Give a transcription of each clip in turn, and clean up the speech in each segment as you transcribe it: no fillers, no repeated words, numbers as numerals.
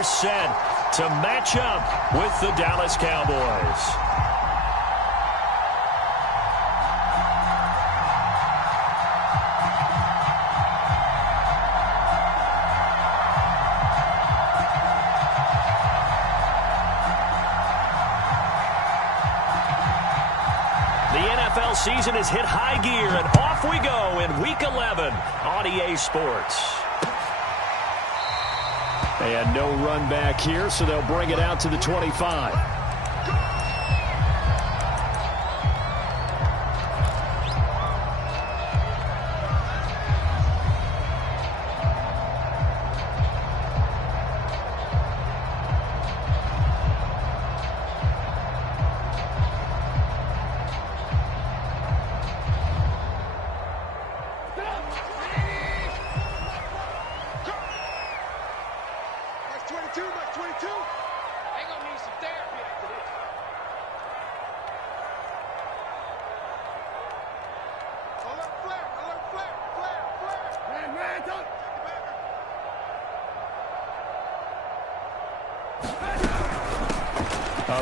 are set to match up with the Dallas Cowboys. Season has hit high gear, and off we go in Week 11 on EA Sports. And no run back here, so they'll bring it out to the 25.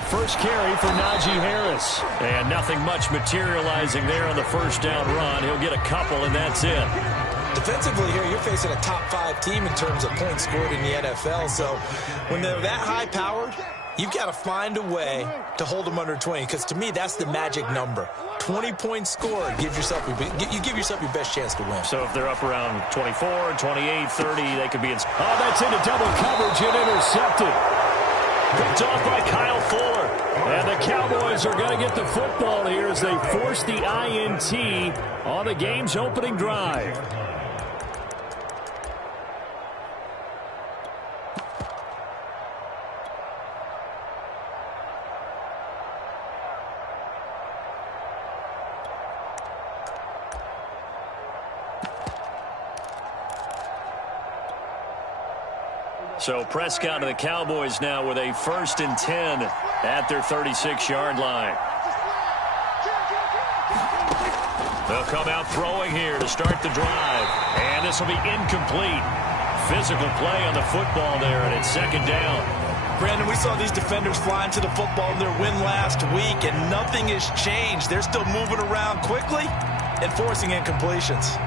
First carry for Najee Harris. And nothing much materializing there on the first down run. He'll get a couple, and that's it. Defensively here, you're facing a top-5 team in terms of points scored in the NFL. So when they're that high-powered, you've got to find a way to hold them under 20. Because to me, that's the magic number. 20 points scored. You give yourself your best chance to win. So if they're up around 24, 28, 30, they could be in. Oh, that's into double coverage and intercepted. Picked off by Kyle Fuller. And the Cowboys are going to get the football here as they force the INT on the game's opening drive. So Prescott and the Cowboys now with a 1st and 10 at their 36-yard line. They'll come out throwing here to start the drive. And this will be incomplete. Physical play on the football there, and it's 2nd down. Brandon, we saw these defenders flying to the football in their win last week, and nothing has changed. They're still moving around quickly and forcing incompletions.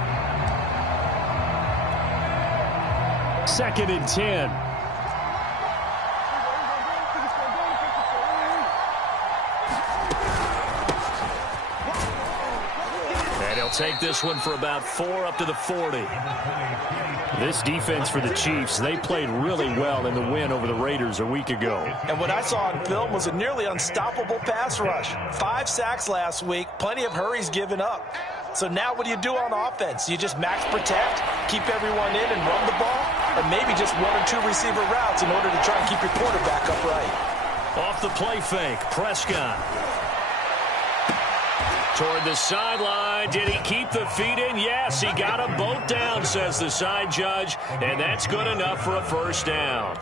2nd and 10. And he'll take this one for about 4 up to the 40. This defense for the Chiefs, they played really well in the win over the Raiders a week ago. And what I saw on film was a nearly unstoppable pass rush. 5 sacks last week, plenty of hurries given up. So now what do you do on offense? You just max protect, keep everyone in and run the ball, or maybe just 1 or 2 receiver routes in order to try and keep your quarterback upright. Off the play fake, Prescott. Toward the sideline. Did he keep the feet in? Yes, he got them both down, says the side judge, and that's good enough for a 1st down.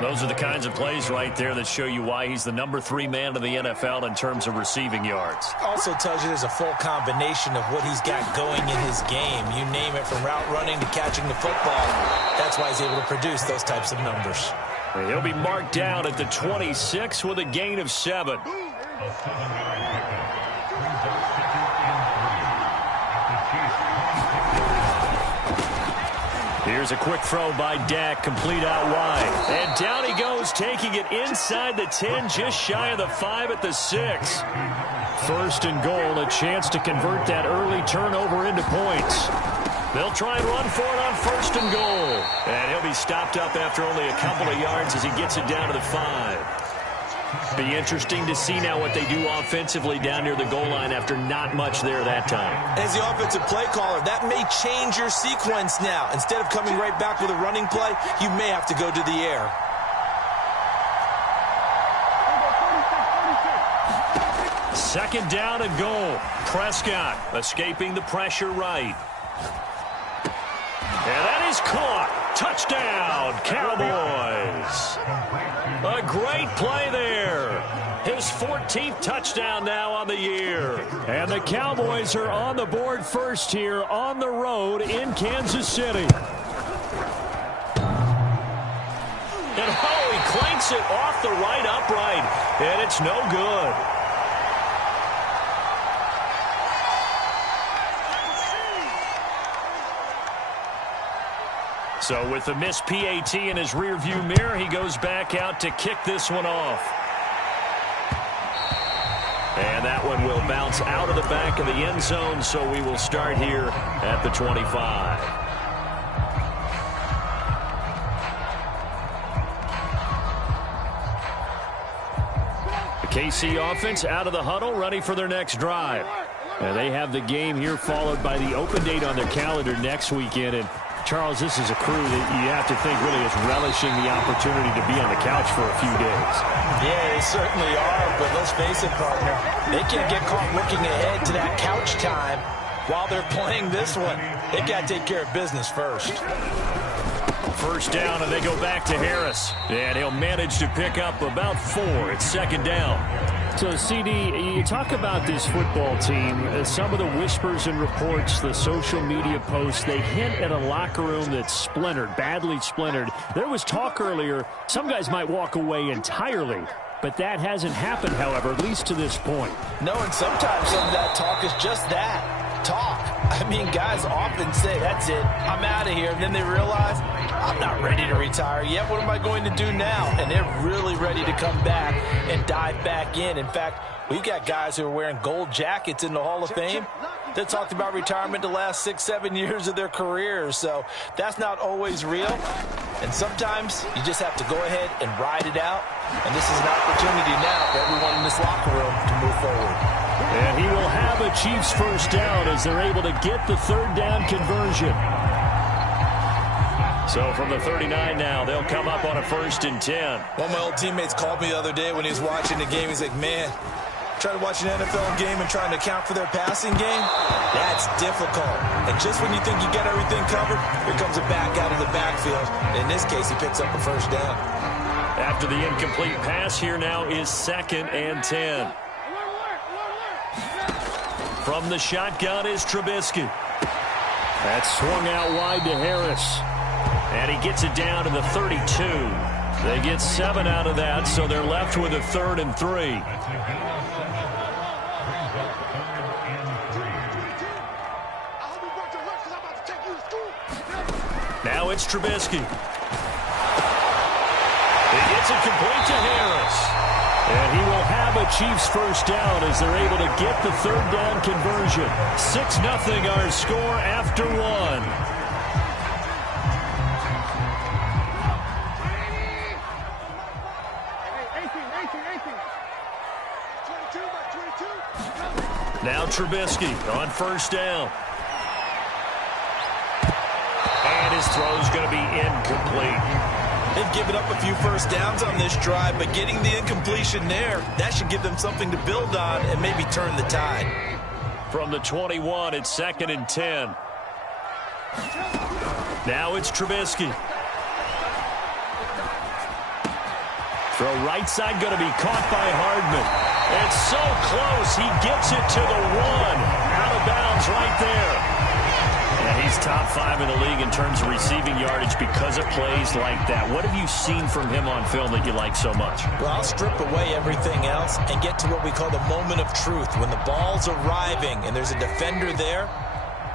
Those are the kinds of plays right there that show you why he's the number 3 man in the NFL in terms of receiving yards. Also tells you there's a full combination of what he's got going in his game. You name it, from route running to catching the football. That's why he's able to produce those types of numbers. He'll be marked down at the 26 with a gain of 7. Here's a quick throw by Dak, complete out wide. And down he goes, taking it inside the 10, just shy of the 5 at the 6. 1st and goal, a chance to convert that early turnover into points. They'll try and run for it on 1st and goal. And he'll be stopped up after only a couple of yards as he gets it down to the 5. Be interesting to see now what they do offensively down near the goal line after not much there that time. As the offensive play caller, that may change your sequence now. Instead of coming right back with a running play, you may have to go to the air. Second down and goal. Prescott escaping the pressure right. And that is caught. Touchdown, Cowboys. A great play there. His 14th touchdown now on the year. And the Cowboys are on the board first here on the road in Kansas City. And oh, he clanks it off the right upright, and it's no good. So with the missed PAT in his rearview mirror, he goes back out to kick this one off. And that one will bounce out of the back of the end zone, so we will start here at the 25. The KC offense out of the huddle, ready for their next drive. And they have the game here followed by the open date on their calendar next weekend. And Charles, this is a crew that you have to think really is relishing the opportunity to be on the couch for a few days. Yeah, they certainly are, but let's face it, partner. They can't get caught looking ahead to that couch time while they're playing this one. They got to take care of business first. First down, and they go back to Harris. And he'll manage to pick up about 4. It's second down. So, CD, you talk about this football team, some of the whispers and reports, the social media posts, they hint at a locker room that's splintered, badly splintered. There was talk earlier, some guys might walk away entirely, but that hasn't happened, however, at least to this point. No, and sometimes some of that talk is just that, talk. I mean, guys often say, that's it, I'm out of here, and then they realize, I'm not ready to retire yet. What am I going to do now? And they're really ready to come back and dive back in. In fact, we've got guys who are wearing gold jackets in the Hall of Fame that talked about retirement the last 6-7 years of their careers. So that's not always real. And sometimes you just have to go ahead and ride it out. And this is an opportunity now for everyone in this locker room to move forward. And he will have a Chiefs first down as they're able to get the third down conversion. So from the 39 now, they'll come up on a 1st and 10. One of my old teammates called me the other day when he was watching the game. He's like, man, trying to watch an NFL game and trying to account for their passing game, that's difficult. And just when you think you get everything covered, here comes a back out of the backfield. In this case, he picks up a first down. After the incomplete pass, here now is 2nd and 10. From the shotgun is Trubisky. That's swung out wide to Harris. And he gets it down to the 32. They get 7 out of that, so they're left with a 3rd and 3. Now it's Trubisky. He gets it complete to Harris. And he will have a Chiefs first down as they're able to get the third down conversion. 6-0 our score after 1. Now Trubisky on first down. And his throw's going to be incomplete. They've given up a few first downs on this drive, but getting the incompletion there, that should give them something to build on and maybe turn the tide. From the 21, it's 2nd and 10. Now it's Trubisky. Throw right side going to be caught by Hardman. It's so close. He gets it to the 1. Out of bounds right there. Yeah, he's top 5 in the league in terms of receiving yardage because of plays like that. What have you seen from him on film that you like so much? Well, I'll strip away everything else and get to what we call the moment of truth. When the ball's arriving and there's a defender there,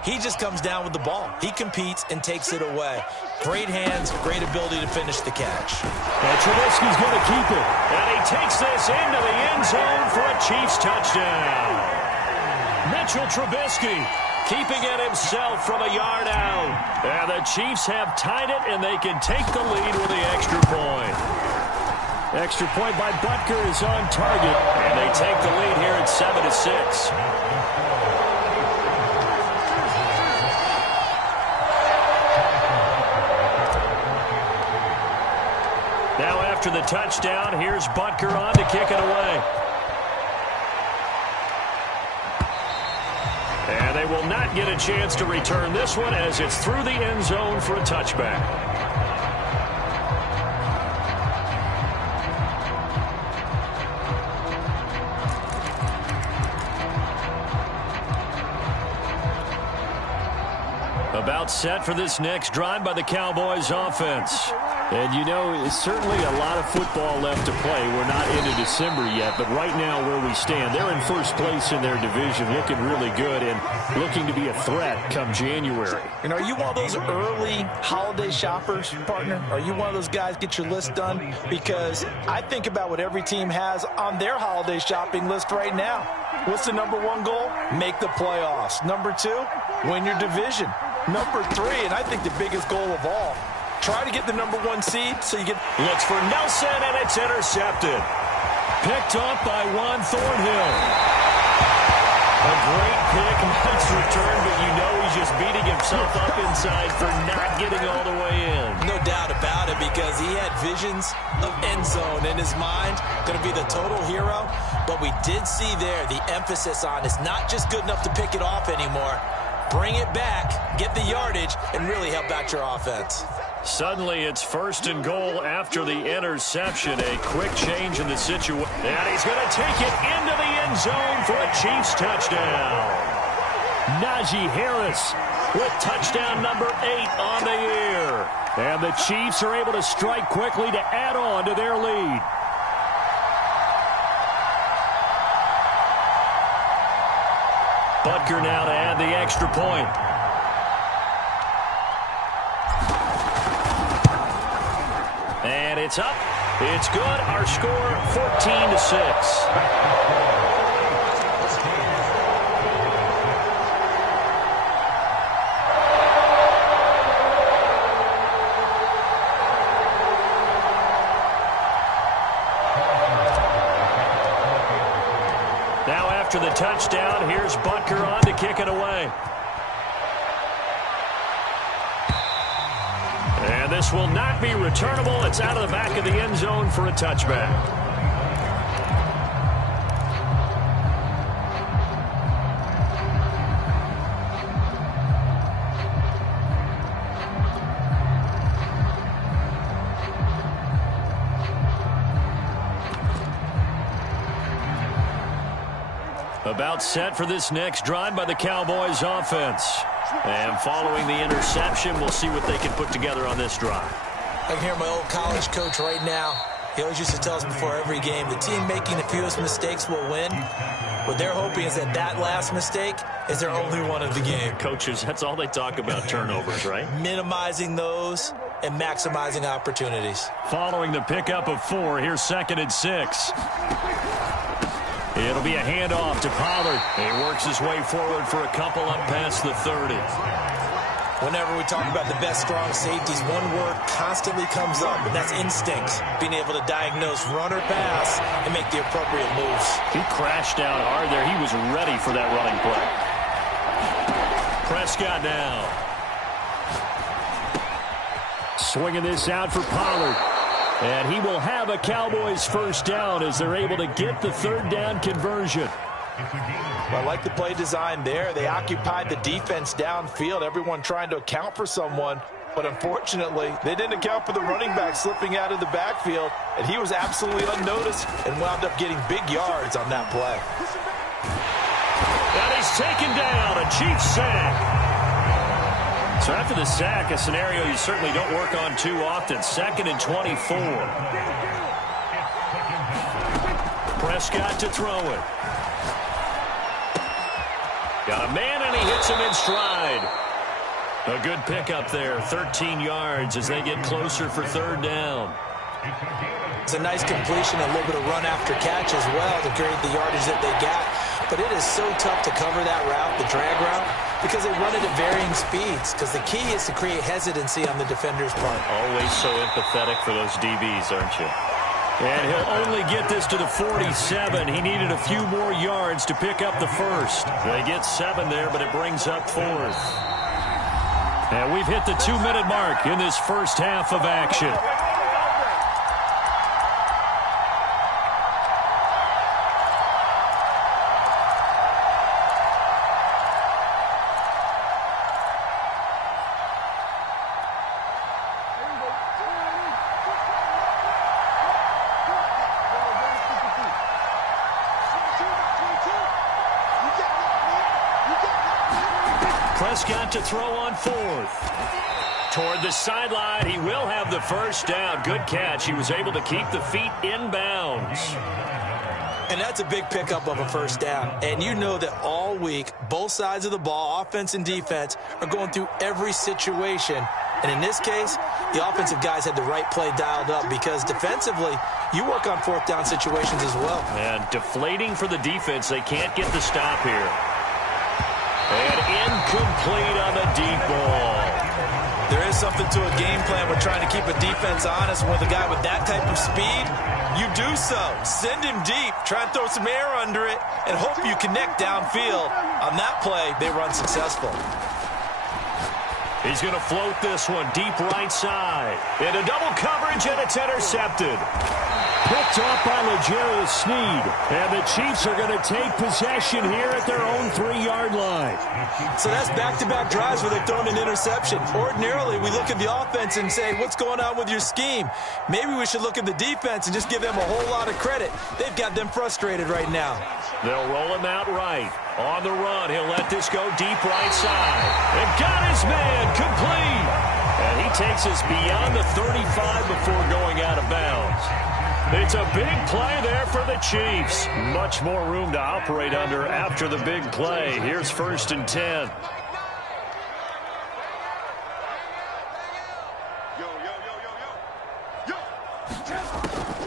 he just comes down with the ball. He competes and takes it away. Great hands, great ability to finish the catch. And Trubisky's going to keep it. And he takes this into the end zone for a Chiefs touchdown. Mitchell Trubisky keeping it himself from a yard out. And the Chiefs have tied it, and they can take the lead with the extra point. Extra point by Butker is on target. And they take the lead here at 7-6. Now after the touchdown, here's Butker on to kick it away. And they will not get a chance to return this one as it's through the end zone for a touchback. About set for this next drive by the Cowboys offense. And, you know, certainly a lot of football left to play. We're not into December yet, but right now where we stand, they're in first place in their division, looking really good and looking to be a threat come January. And are you one of those early holiday shoppers, partner? Are you one of those guys get your list done? Because I think about what every team has on their holiday shopping list right now. What's the number one goal? Make the playoffs. Number two, win your division. Number three, and I think the biggest goal of all, try to get the number one seed so you get... Looks for Nelson, and it's intercepted. Picked off by Juan Thornhill. A great pick, nice return, but you know he's just beating himself up inside for not getting all the way in. No doubt about it, because he had visions of end zone in his mind. Going to be the total hero. But we did see there the emphasis on it's not just good enough to pick it off anymore. Bring it back, get the yardage, and really help out your offense. Suddenly, it's first and goal after the interception. A quick change in the situation. And he's going to take it into the end zone for a Chiefs touchdown. Najee Harris with touchdown number 8 on the year. And the Chiefs are able to strike quickly to add on to their lead. Butker now to add the extra point. And it's up. It's good. Our score, 14-6. Now after the touchdown, here's Butker on to kick it away. And this will not be returnable. It's out of the back of the end zone for a touchback. About set for this next drive by the Cowboys offense. And following the interception, we'll see what they can put together on this drive. I can hear my old college coach right now. He always used to tell us before every game, the team making the fewest mistakes will win. What they're hoping is that that last mistake is their only one of the game. Coaches, that's all they talk about, turnovers, right? Minimizing those and maximizing opportunities. Following the pickup of 4, here's 2nd and 6. It'll be a handoff to Pollard. He works his way forward for a couple up past the 30. Whenever we talk about the best strong safeties, one word constantly comes up, and that's instinct. Being able to diagnose run or pass and make the appropriate moves. He crashed down hard there. He was ready for that running play. Prescott now. Swinging this out for Pollard. And he will have a Cowboys first down as they're able to get the 3rd down conversion. Well, I like the play design there. They occupied the defense downfield, everyone trying to account for someone. But unfortunately, they didn't account for the running back slipping out of the backfield. And he was absolutely unnoticed and wound up getting big yards on that play. And he's taken down, a Chiefs sack. So after the sack, a scenario you certainly don't work on too often. 2nd and 24. Prescott to throw it. Got a man, and he hits him in stride. A good pickup there, 13 yards as they get closer for 3rd down. It's a nice completion, a little bit of run after catch as well to create the yardage that they got. But it is so tough to cover that route, the drag route, because they run it at varying speeds. Because the key is to create hesitancy on the defender's part. Always so empathetic for those DBs, aren't you? And he'll only get this to the 47. He needed a few more yards to pick up the 1st. They get 7 there, but it brings up 4th. And we've hit the 2-minute mark in this first half of action. Prescott to throw on 4th. toward the sideline. He will have the first down. Good catch. He was able to keep the feet in bounds. And that's a big pickup of a first down. And you know that all week, both sides of the ball, offense and defense, are going through every situation. And in this case, the offensive guys had the right play dialed up because defensively, you work on fourth down situations as well. And deflating for the defense. They can't get the stop here. And incomplete on the deep ball. There is something to a game plan with trying to keep a defense honest. With a guy with that type of speed, you do so. Send him deep. Try and throw some air under it and hope you connect downfield. On that play, they run successful. He's going to float this one deep right side. Into double coverage, and it's intercepted. Picked off by L'Jarius Sneed. And the Chiefs are going to take possession here at their own 3-yard line. So that's back-to-back drives where they've thrown an interception. Ordinarily, we look at the offense and say, what's going on with your scheme? Maybe we should look at the defense and just give them a whole lot of credit. They've got them frustrated right now. They'll roll him out right. On the run, he'll let this go deep right side. And got his man complete. And he takes us beyond the 35 before going out of bounds. It's a big play there for the Chiefs. Much more room to operate under after the big play. Here's 1st and 10.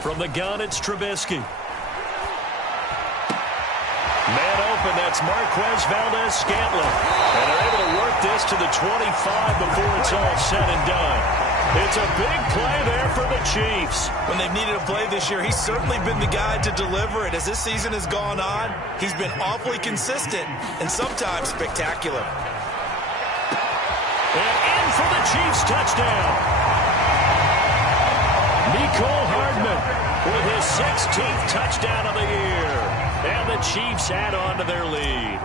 From the gun, it's Trubisky. Man open, that's Marquez Valdez-Scantling. And they're able to work this to the 25 before it's all said and done. It's a big play there for the Chiefs. When they've needed a play this year, he's certainly been the guy to deliver it. As this season has gone on, he's been awfully consistent and sometimes spectacular. And in for the Chiefs touchdown. Mecole Hardman with his 16th touchdown of the year. And the Chiefs add on to their lead.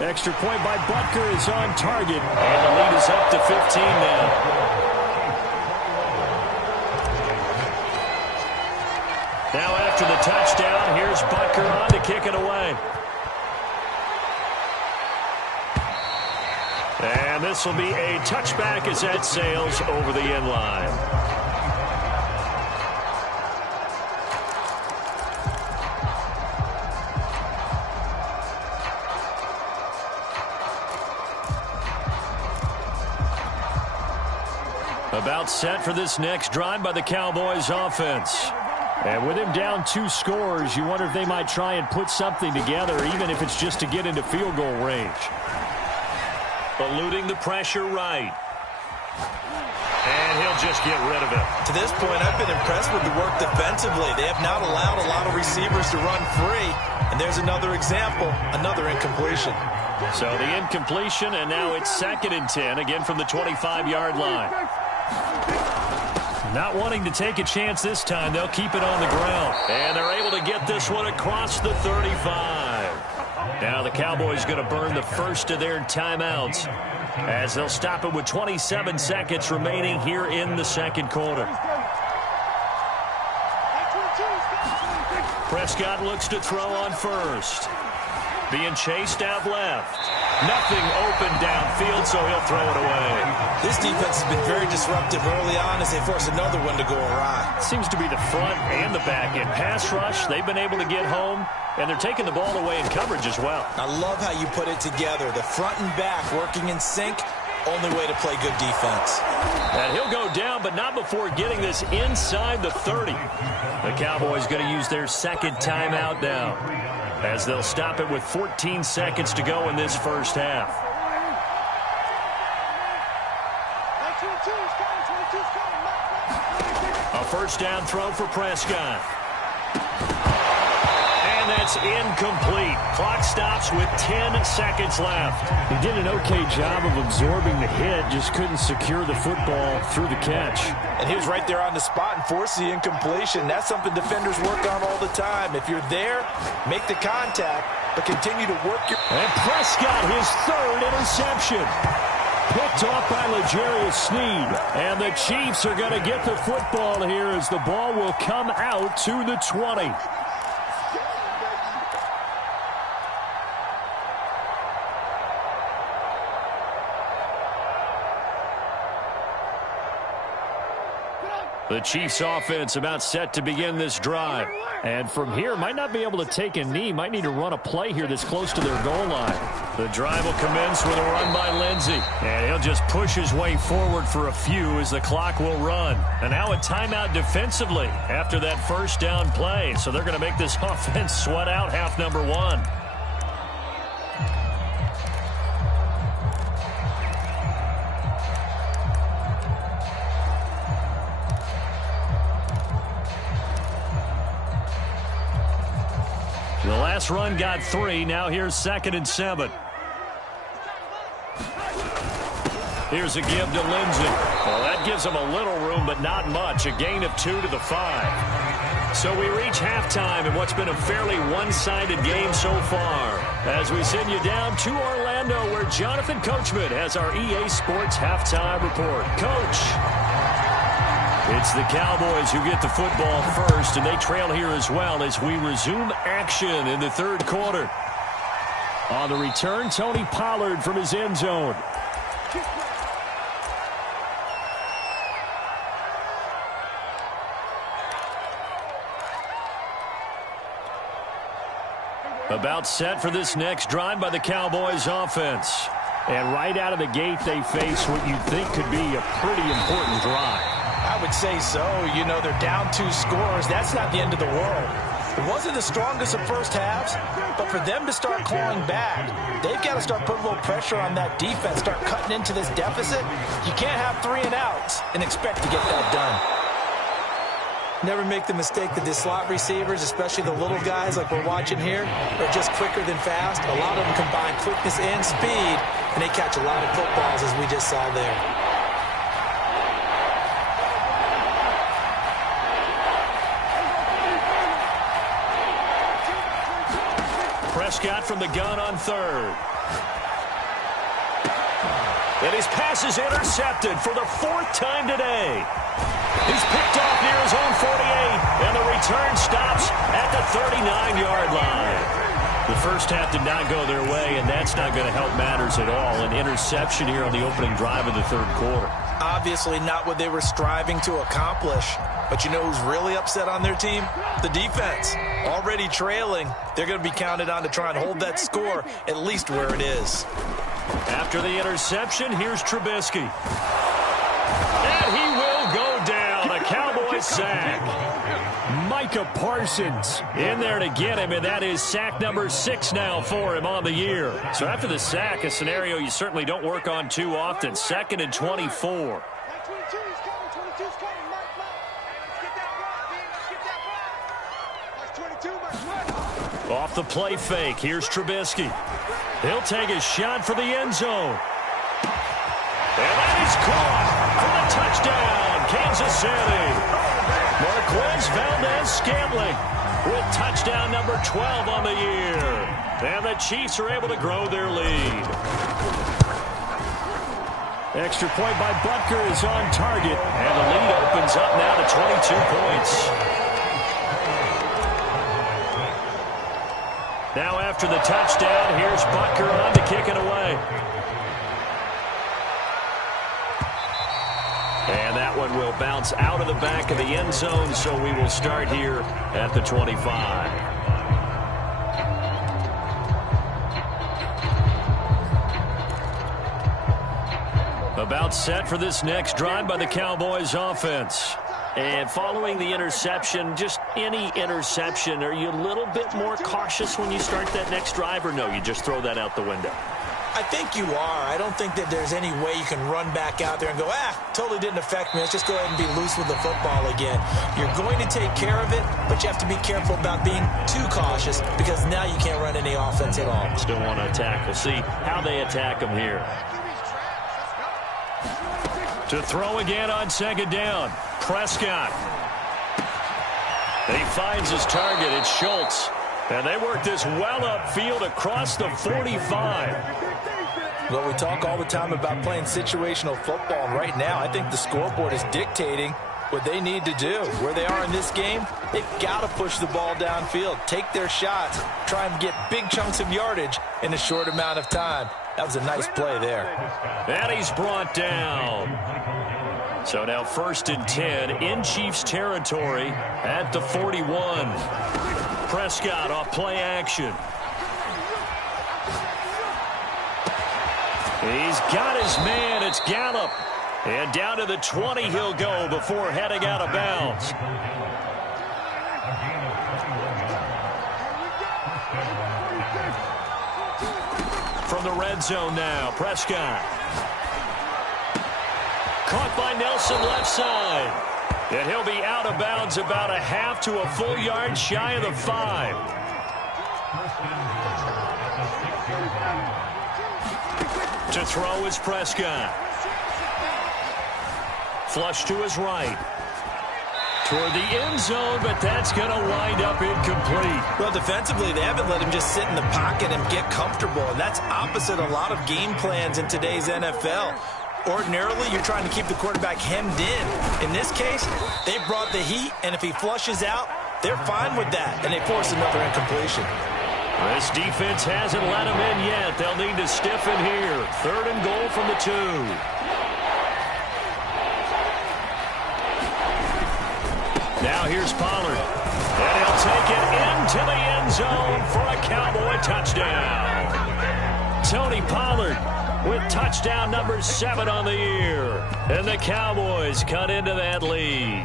Extra point by Butker is on target. And the lead is up to 15 now. Now after the touchdown, here's Butker on to kick it away. And this will be a touchback as that sails over the end line. About set for this next drive by the Cowboys offense. And with him down 2 scores, you wonder if they might try and put something together, even if it's just to get into field goal range. Eluding the pressure right. And he'll just get rid of it. To this point, I've been impressed with the work defensively. They have not allowed a lot of receivers to run free. And there's another example, another incompletion. So the incompletion, and now it's 2nd and 10, again from the 25-yard line. Not wanting to take a chance this time, they'll keep it on the ground. And they're able to get this one across the 35. Now the Cowboys going to burn the first of their timeouts as they'll stop it with 27 seconds remaining here in the second quarter. Prescott looks to throw on first. Being chased out left. Nothing open downfield, so he'll throw it away. This defense has been very disruptive early on as they force another one to go awry. Seems to be the front and the back end. Pass rush, they've been able to get home, and they're taking the ball away in coverage as well. I love how you put it together. The front and back working in sync, only way to play good defense. And he'll go down, but not before getting this inside the 30. The Cowboys going to use their second timeout now, as they'll stop it with 14 seconds to go in this first half. A first down throw for Prescott. And that's incomplete. Clock stops with 10 seconds left. He did an okay job of absorbing the hit, just couldn't secure the football through the catch. And he was right there on the spot and forced the incompletion. That's something defenders work on all the time. If you're there, make the contact, but continue to work your... And Prescott, his 3rd interception. Picked off by L'Jarius Sneed. And the Chiefs are going to get the football here as the ball will come out to the 20. The Chiefs offense about set to begin this drive. And from here, might not be able to take a knee. Might need to run a play here that's close to their goal line. The drive will commence with a run by Lindsey. And he'll just push his way forward for a few as the clock will run. And now a timeout defensively after that first down play. So they're going to make this offense sweat out half number one. The last run got 3. Now here's 2nd and 7. Here's a give to Lindsey. Well, that gives them a little room, but not much. A gain of 2 to the 5. So we reach halftime in what's been a fairly one-sided game so far. As we send you down to Orlando, where Jonathan Coachman has our EA Sports halftime report. Coach. It's the Cowboys who get the football first, and they trail here as well as we resume action in the third quarter. On the return, Tony Pollard from his end zone. About set for this next drive by the Cowboys offense. And right out of the gate, they face what you'd think could be a pretty important drive. I would say so. You know, they're down 2 scores. That's not the end of the world. It wasn't the strongest of first halves, but for them to start clawing back, they've got to start putting a little pressure on that defense, start cutting into this deficit. You can't have 3 and outs and expect to get that done. Never make the mistake that the slot receivers, especially the little guys like we're watching here, are just quicker than fast. A lot of them combine quickness and speed, and they catch a lot of footballs, as we just saw there. Prescott from the gun on 3rd. And his pass is intercepted for the 4th time today. He's picked off near his own 48, and the return stops at the 39-yard line. The first half did not go their way, and that's not going to help matters at all. An interception here on the opening drive of the third quarter. Obviously not what they were striving to accomplish. But you know who's really upset on their team? The defense. Already trailing, they're going to be counted on to try and hold that score at least where it is. After the interception, here's Trubisky. And he will go down. A Cowboys sack. Micah Parsons in there to get him, and that is sack number 6 now for him on the year. So after the sack, a scenario you certainly don't work on too often. 2nd and 24. Off the play fake, here's Trubisky. He'll take a shot for the end zone. And that is caught for the touchdown, Kansas City. Marquez Valdez-Scantling with touchdown number 12 on the year. And the Chiefs are able to grow their lead. Extra point by Butker is on target. And the lead opens up now to 22 points. Now after the touchdown, here's Butker on to kick it away. And that one will bounce out of the back of the end zone, so we will start here at the 25. About set for this next drive by the Cowboys offense. And following the interception, just any interception, are you a little bit more cautious when you start that next drive, or no, you just throw that out the window? I think you are. I don't think that there's any way you can run back out there and go, totally didn't affect me. Let's just go ahead and be loose with the football again. You're going to take care of it, but you have to be careful about being too cautious because now you can't run any offense at all. Still want to attack. We'll see how they attack them here. To throw again on 2nd down. Prescott. He finds his target. It's Schultz. And they work this well upfield across the 45. Well, we talk all the time about playing situational football. And right now, I think the scoreboard is dictating what they need to do. Where they are in this game, they've got to push the ball downfield, take their shots, try and get big chunks of yardage in a short amount of time. That was a nice play there. And he's brought down. So now 1st and 10 in Chiefs territory at the 41. Prescott off play action. He's got his man. It's Gallup. And down to the 20 he'll go before heading out of bounds. From the red zone now, Prescott. Caught by Nelson left side. And he'll be out of bounds about a half to a full yard shy of the 5. To throw is Prescott. Flush to his right. Toward the end zone, but that's going to wind up incomplete. Well, defensively, they haven't let him just sit in the pocket and get comfortable, and that's opposite a lot of game plans in today's NFL. Ordinarily, you're trying to keep the quarterback hemmed in. In this case, they brought the heat, and if he flushes out, they're fine with that, and they force another incompletion. This defense hasn't let him in yet. They'll need to stiffen here. 3rd and goal from the 2. Now here's Pollard. And he'll take it into the end zone for a Cowboy touchdown. Tony Pollard with touchdown number 7 on the year. And the Cowboys cut into that lead.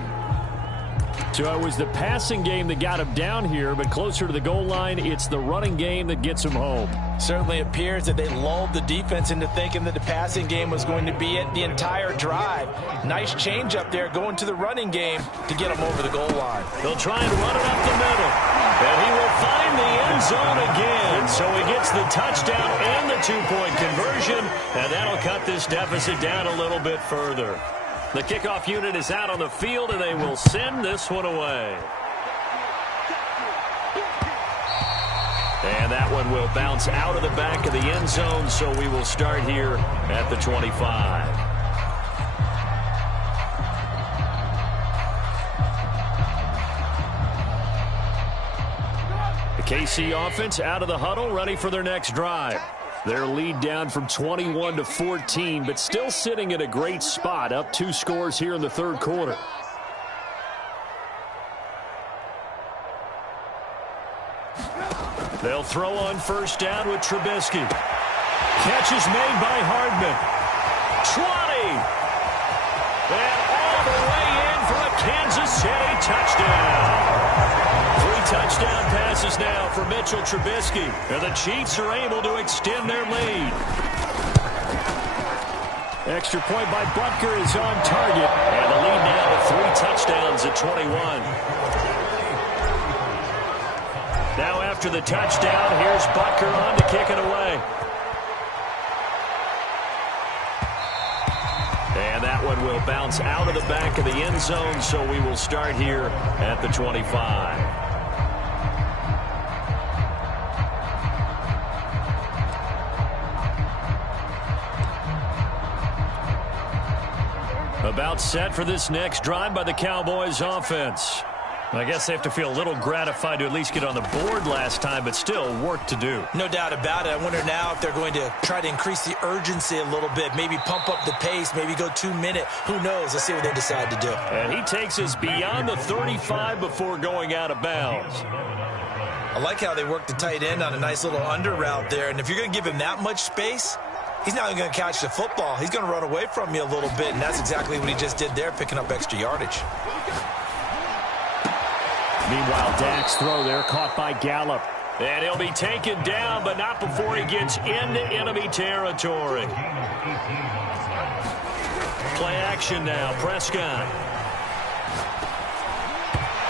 So it was the passing game that got him down here, but closer to the goal line, it's the running game that gets him home. Certainly appears that they lulled the defense into thinking that the passing game was going to be it the entire drive. Nice change up there going to the running game to get him over the goal line. He'll try and run it up the middle. And he will find the end zone again. So he gets the touchdown and the 2-point conversion. And that'll cut this deficit down a little bit further. The kickoff unit is out on the field, and they will send this one away. And that one will bounce out of the back of the end zone, so we will start here at the 25. The KC offense out of the huddle, ready for their next drive. Their lead down from 21 to 14, but still sitting at a great spot, up 2 scores here in the 3rd quarter. They'll throw on 1st down with Trubisky. Catch is made by Hardman. 20! And all the way in for a Kansas City touchdown. 3 touchdown passes now for Mitchell Trubisky. And the Chiefs are able to extend their lead. Extra point by Butker is on target. And the lead now to 3 touchdowns at 21. Now after the touchdown, here's Butker on to kick it away. And that one will bounce out of the back of the end zone, so we will start here at the 25. About set for this next drive by the Cowboys offense. I guess they have to feel a little gratified to at least get on the board last time, but still work to do. No doubt about it. I wonder now if they're going to try to increase the urgency a little bit, maybe pump up the pace, maybe go 2-minute. Who knows? Let's see what they decide to do. And he takes us beyond the 35 before going out of bounds. I like how they work the tight end on a nice little under route there, and if you're going to give him that much space, he's not even going to catch the football. He's going to run away from you a little bit, and that's exactly what he just did there, picking up extra yardage. Meanwhile, Dak's throw there caught by Gallup. And he'll be taken down, but not before he gets into enemy territory. Play action now, Prescott.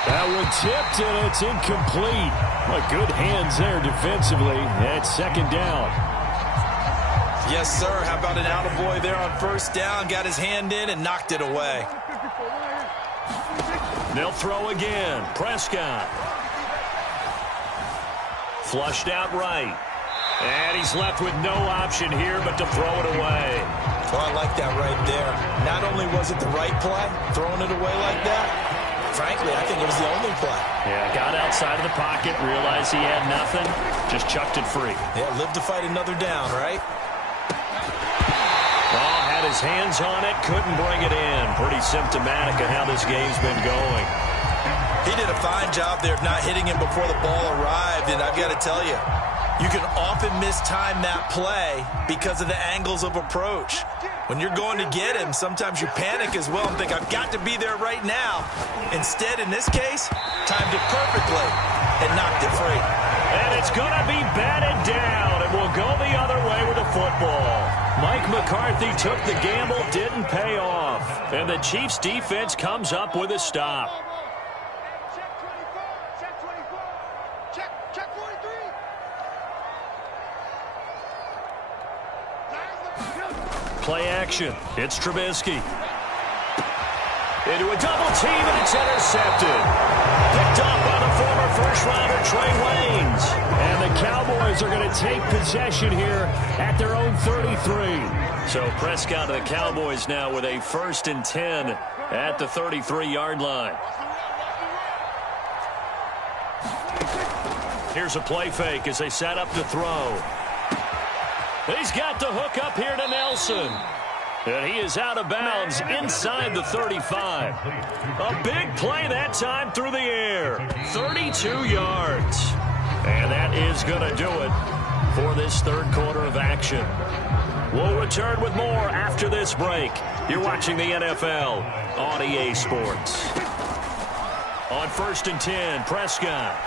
That one tipped, and it's incomplete. Well, good hands there defensively. That's 2nd down. Yes, sir. How about an attaboy there on 1st down? Got his hand in and knocked it away. They'll throw again. Prescott. Flushed out right. And he's left with no option here but to throw it away. Well, I like that right there. Not only was it the right play, throwing it away like that, frankly, I think it was the only play. Yeah, got outside of the pocket, realized he had nothing, just chucked it free. Yeah, live to fight another down, right? Oh, had his hands on it, couldn't bring it in. Pretty symptomatic of how this game's been going. He did a fine job there of not hitting him before the ball arrived, and I've got to tell you, you can often mistime that play because of the angles of approach. When you're going to get him, sometimes you panic as well and think, I've got to be there right now. Instead, in this case, timed it perfectly and knocked it free. And it's going to be batted down, and we'll go the other way with the football. Mike McCarthy took the gamble, didn't pay off. And the Chiefs' defense comes up with a stop. Play action. It's Trubisky. Into a double team, and it's intercepted. Picked off by the former first-rounder Trey Waynes. And the Cowboys are going to take possession here at their own 33. So Prescott and the Cowboys now with a 1st and 10 at the 33-yard line. Here's a play fake as they set up to throw. He's got the hook up here to Nelson. And he is out of bounds inside the 35. A big play that time through the air. 32 yards. And that is going to do it for this third quarter of action. We'll return with more after this break. You're watching the NFL on EA Sports. On 1st and 10, Prescott.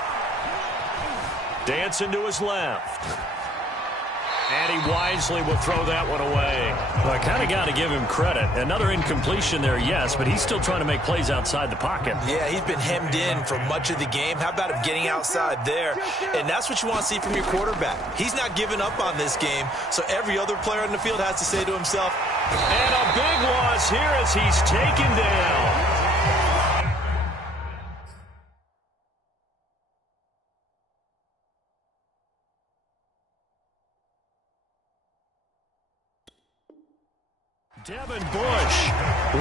Dancing to his left. And he wisely will throw that one away. Well, I kind of got to give him credit. Another incompletion there, yes, but he's still trying to make plays outside the pocket. Yeah, he's been hemmed in for much of the game. How about him getting outside there? And that's what you want to see from your quarterback. He's not giving up on this game, so every other player on the field has to say to himself, and a big loss here as he's taken down. Devin Bush,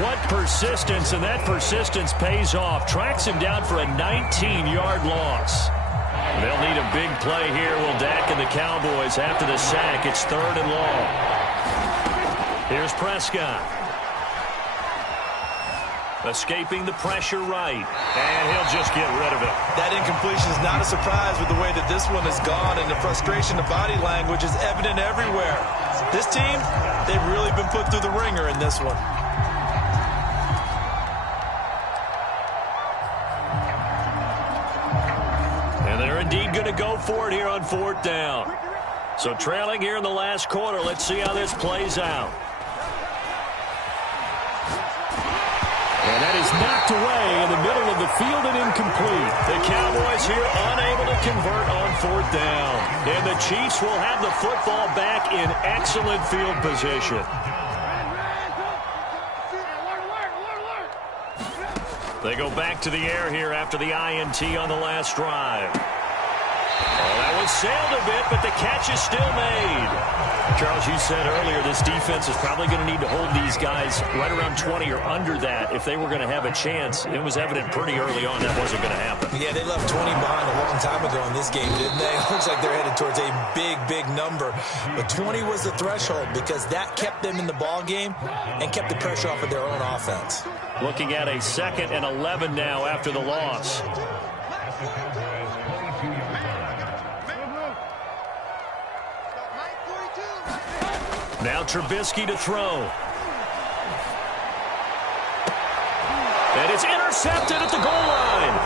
what persistence, and that persistence pays off. Tracks him down for a 19-yard loss. They'll need a big play here. Will Dak and the Cowboys after the sack. It's 3rd and long. Here's Prescott. Escaping the pressure right, and he'll just get rid of it. That incompletion is not a surprise with the way that this one has gone, and the frustration of body language is evident everywhere. This team, they've really been put through the ringer in this one. And they're indeed going to go for it here on 4th down. So trailing here in the last quarter, let's see how this plays out. And that is knocked away in the middle of the field and incomplete. The Cowboys here unable to convert on 4th down. And the Chiefs will have the football back in excellent field position. They go back to the air here after the INT on the last drive. Oh, that one sailed a bit, but the catch is still made. Charles, you said earlier this defense is probably going to need to hold these guys right around 20 or under that if they were going to have a chance. It was evident pretty early on that wasn't going to happen. Yeah, they left 20 behind a long time ago in this game, didn't they? It looks like they're headed towards a big, big number. But 20 was the threshold because that kept them in the ball game and kept the pressure off of their own offense. Looking at a 2nd and 11 now after the loss. Now Trubisky to throw. And it's intercepted at the goal line.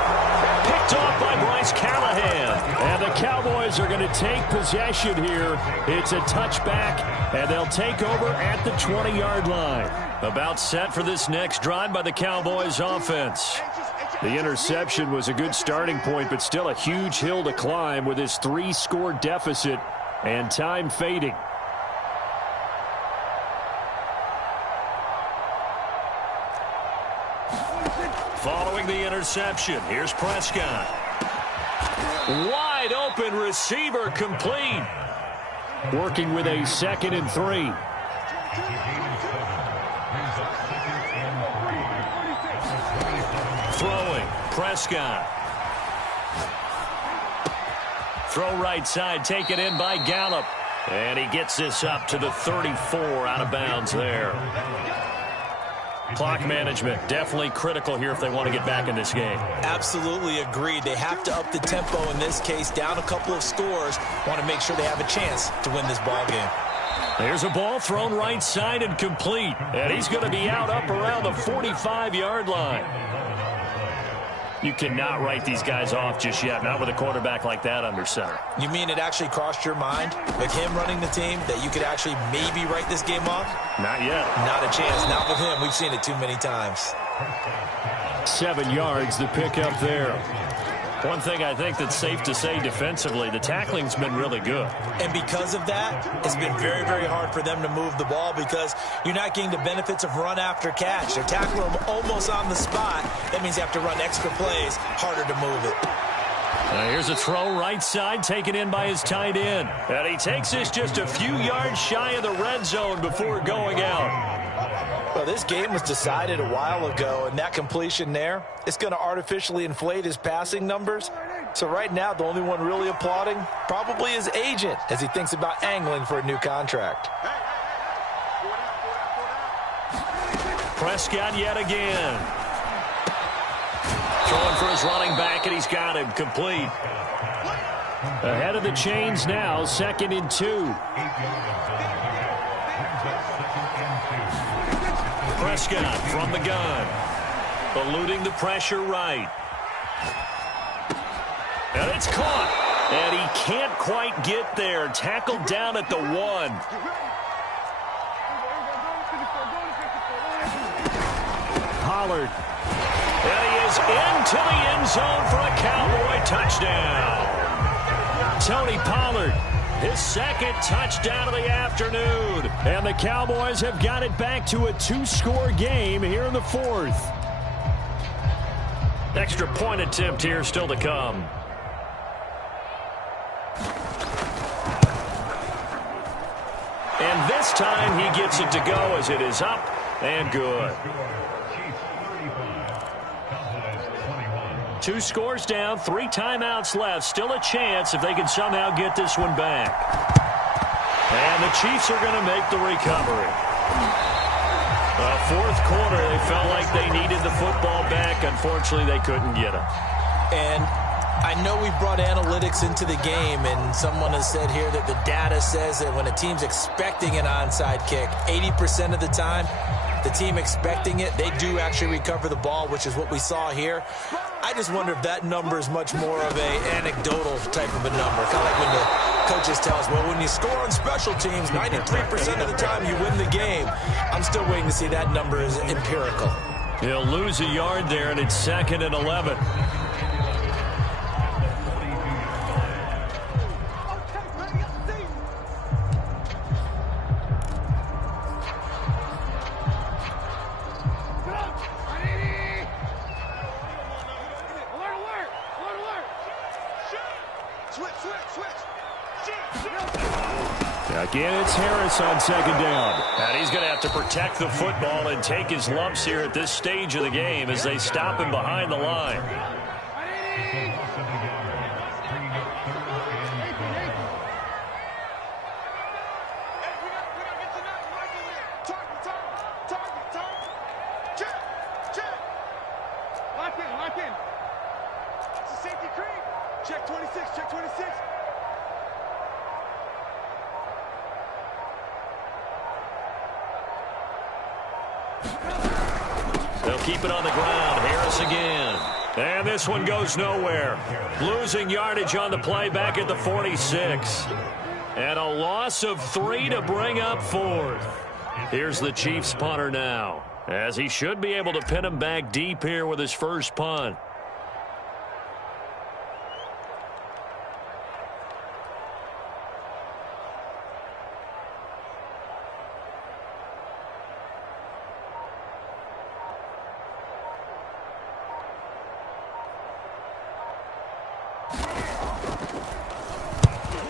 Picked off by Bryce Callahan. And the Cowboys are going to take possession here. It's a touchback, and they'll take over at the 20-yard line. About set for this next drive by the Cowboys offense. The interception was a good starting point, but still a huge hill to climb with his 3-score deficit and time fading. Following the interception, here's Prescott. Wide open receiver complete. Working with a 2nd and 3. Throwing, Prescott. Throw right side, taken in by Gallup. And he gets this up to the 34 out of bounds there. Clock management, definitely critical here if they want to get back in this game. Absolutely agreed. They have to up the tempo in this case, down a couple of scores. Want to make sure they have a chance to win this ball game. There's a ball thrown right side and complete. And he's going to be out up around the 45-yard line. You cannot write these guys off just yet, not with a quarterback like that under center. You mean it actually crossed your mind, with him running the team, that you could actually maybe write this game off? Not yet. Not a chance. Not with him. We've seen it too many times. 7 yards, the pickup there. One thing I think that's safe to say defensively, the tackling's been really good. And because of that, it's been very, very hard for them to move the ball because you're not getting the benefits of run after catch. They're tackling them almost on the spot. That means you have to run extra plays, harder to move it. Here's a throw right side, taken in by his tight end. And he takes this just a few yards shy of the red zone before going out. Well, this game was decided a while ago, and that completion there, it's going to artificially inflate his passing numbers. So right now, the only one really applauding probably his agent as he thinks about angling for a new contract. Prescott yet again. Throwing for his running back, and he's got him complete. Ahead of the chains now, 2nd and 2. Prescott from the gun. Eluding the pressure right. And it's caught. And he can't quite get there. Tackled down at the 1. Pollard. And he is into the end zone for a Cowboy touchdown. Tony Pollard, his 2nd touchdown of the afternoon. And the Cowboys have got it back to a 2-score game here in the 4th. Extra point attempt here still to come. And this time he gets it to go as it is up and good. 2 scores down, 3 timeouts left. Still a chance if they can somehow get this one back. And the Chiefs are going to make the recovery. Fourth quarter, they felt like they needed the football back. Unfortunately, they couldn't get it. And I know we brought analytics into the game, and someone has said here that the data says that when a team's expecting an onside kick, 80% of the time, the team expecting it, they do actually recover the ball, which is what we saw here. I just wonder if that number is much more of a anecdotal type of a number. Kind of like when the coaches tell us, well, when you score on special teams, 93% of the time you win the game. I'm still waiting to see that number is empirical. He'll lose a yard there, and it's 2nd and 11. Again, it's Harris on 2nd down. And he's going to have to protect the football and take his lumps here at this stage of the game as they stop him behind the line. Lock in. It's a safety creep. Check 26, check 26. They'll keep it on the ground. Harris again. And this one goes nowhere. Losing yardage on the play back at the 46. And a loss of 3 to bring up 4th. Here's the Chiefs punter now, as he should be able to pin him back deep here with his first punt.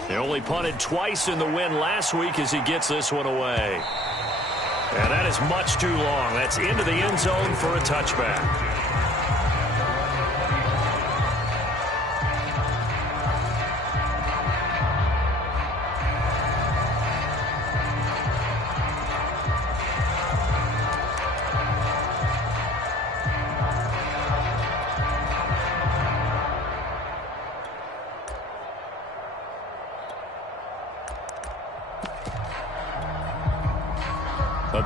He only punted twice in the win last week as he gets this one away. And that is much too long. That's into the end zone for a touchback.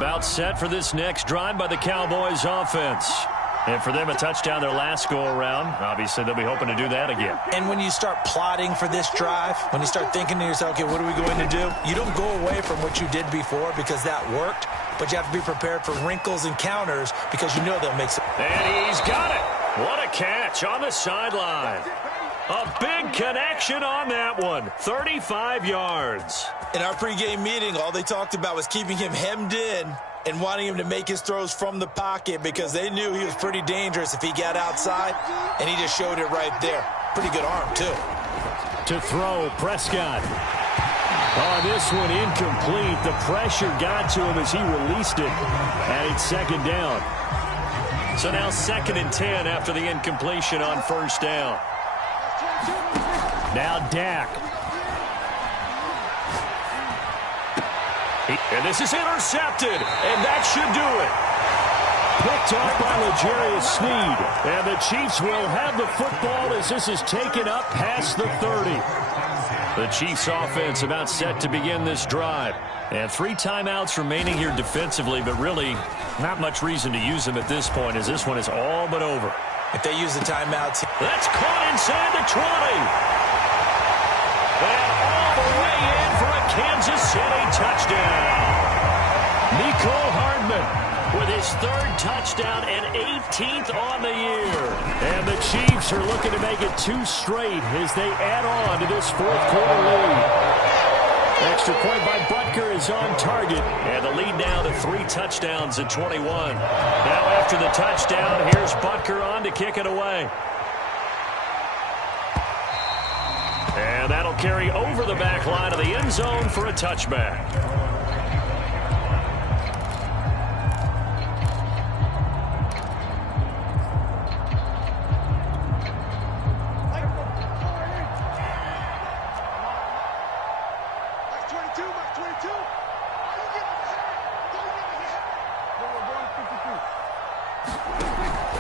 about set for this next drive by the Cowboys offense. And for them, a touchdown their last go-around. Obviously, they'll be hoping to do that again. And when you start plotting for this drive, when you start thinking to yourself, okay, what are we going to do? You don't go away from what you did before because that worked, but you have to be prepared for wrinkles and counters because you know they'll make some. And he's got it. What a catch on the sideline. A big connection on that one. 35 yards. In our pregame meeting, all they talked about was keeping him hemmed in and wanting him to make his throws from the pocket because they knew he was pretty dangerous if he got outside, and he just showed it right there. Pretty good arm, too. To throw, Prescott. Oh, this one incomplete. The pressure got to him as he released it, and it's second down. So now 2nd and 10 after the incompletion on first down. Now Dak. And this is intercepted, and that should do it. Picked off by L'Jarius Sneed. And the Chiefs will have the football as this is taken up past the 30. The Chiefs offense about set to begin this drive. And 3 timeouts remaining here defensively, but really not much reason to use them at this point as this one is all but over. If they use the timeouts. That's caught inside the 20. And all the way in for a Kansas City touchdown. Mecole Hardman with his 3rd touchdown and 18th on the year. And the Chiefs are looking to make it 2 straight as they add on to this 4th quarter lead. Extra point by Butker is on target. And the lead now to 3 touchdowns at 21. Now after the touchdown, here's Butker on to kick it away. And that'll carry over the back line of the end zone for a touchback.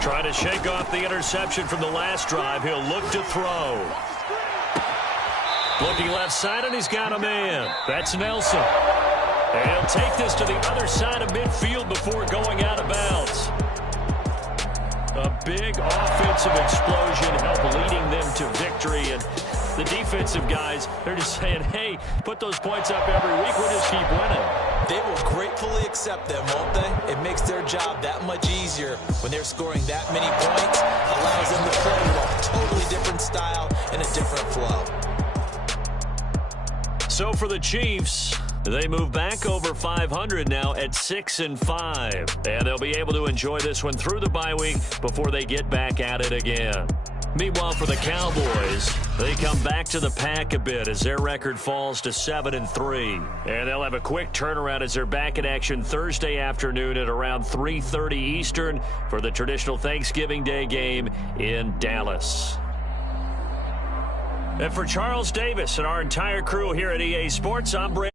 Trying to shake off the interception from the last drive. He'll look to throw. Looking left side, and he's got a man. That's Nelson. And he'll take this to the other side of midfield before going out of bounds. A big offensive explosion helped leading them to victory. And the defensive guys, they're just saying, hey, put those points up every week. We'll just keep winning. They will gratefully accept them, won't they? It makes their job that much easier when they're scoring that many points. Allows them to play with a totally different style and a different flow. So for the Chiefs, they move back over 500 now at 6-5. And they'll be able to enjoy this one through the bye week before they get back at it again. Meanwhile, for the Cowboys, they come back to the pack a bit as their record falls to 7-3. And they'll have a quick turnaround as they're back in action Thursday afternoon at around 3:30 Eastern for the traditional Thanksgiving Day game in Dallas. And for Charles Davis and our entire crew here at EA Sports, I'm Brady.